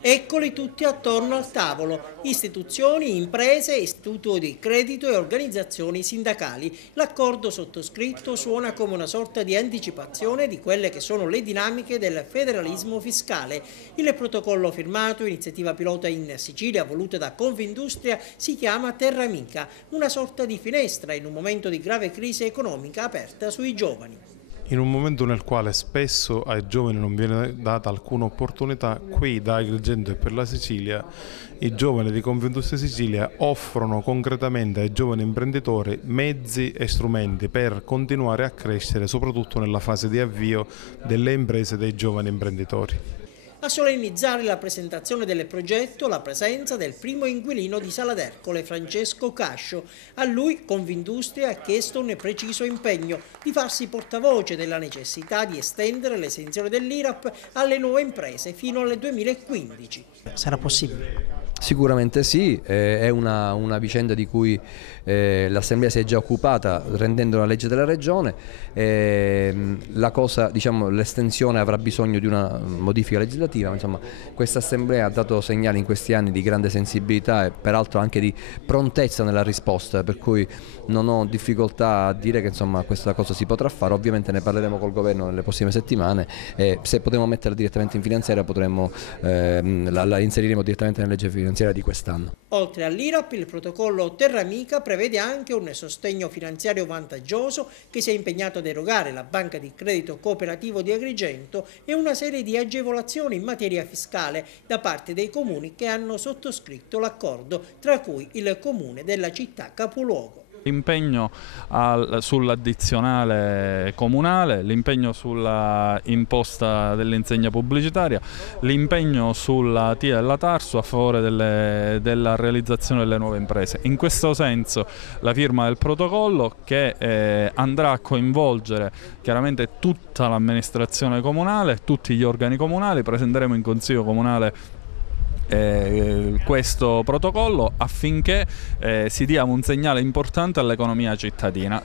Eccoli tutti attorno al tavolo, istituzioni, imprese, istituto di credito e organizzazioni sindacali. L'accordo sottoscritto suona come una sorta di anticipazione di quelle che sono le dinamiche del federalismo fiscale. Il protocollo firmato, iniziativa pilota in Sicilia voluta da Confindustria, si chiama Terra Amica, una sorta di finestra in un momento di grave crisi economica aperta sui giovani. In un momento nel quale spesso ai giovani non viene data alcuna opportunità, qui da Agrigento e per la Sicilia i giovani di Confindustria Sicilia offrono concretamente ai giovani imprenditori mezzi e strumenti per continuare a crescere, soprattutto nella fase di avvio delle imprese dei giovani imprenditori. A solennizzare la presentazione del progetto la presenza del primo inquilino di Sala d'Ercole, Francesco Cascio. A lui Confindustria ha chiesto un preciso impegno di farsi portavoce della necessità di estendere l'esenzione dell'IRAP alle nuove imprese fino al 2015. Sarà possibile? Sicuramente sì, è una vicenda di cui l'Assemblea si è già occupata rendendo la legge della Regione. L'estensione avrà bisogno di una modifica legislativa, insomma questa Assemblea ha dato segnali in questi anni di grande sensibilità e peraltro anche di prontezza nella risposta, per cui non ho difficoltà a dire che insomma questa cosa si potrà fare. Ovviamente ne parleremo col Governo nelle prossime settimane e se potremo metterla direttamente in finanziaria la inseriremo direttamente nella legge finanziaria di quest'anno. Oltre all'IRAP, il protocollo Terra Amica prevede anche un sostegno finanziario vantaggioso che si è impegnato ad erogare la Banca di Credito Cooperativo di Agrigento e una serie di agevolazioni in materia fiscale da parte dei comuni che hanno sottoscritto l'accordo, tra cui il comune della città capoluogo. L'impegno sull'addizionale comunale, l'impegno sulla imposta dell'insegna pubblicitaria, l'impegno sulla TIA e la Tarsu a favore della realizzazione delle nuove imprese. In questo senso la firma del protocollo che andrà a coinvolgere chiaramente tutta l'amministrazione comunale, tutti gli organi comunali. Presenteremo in Consiglio Comunale questo protocollo affinché si dia un segnale importante all'economia cittadina.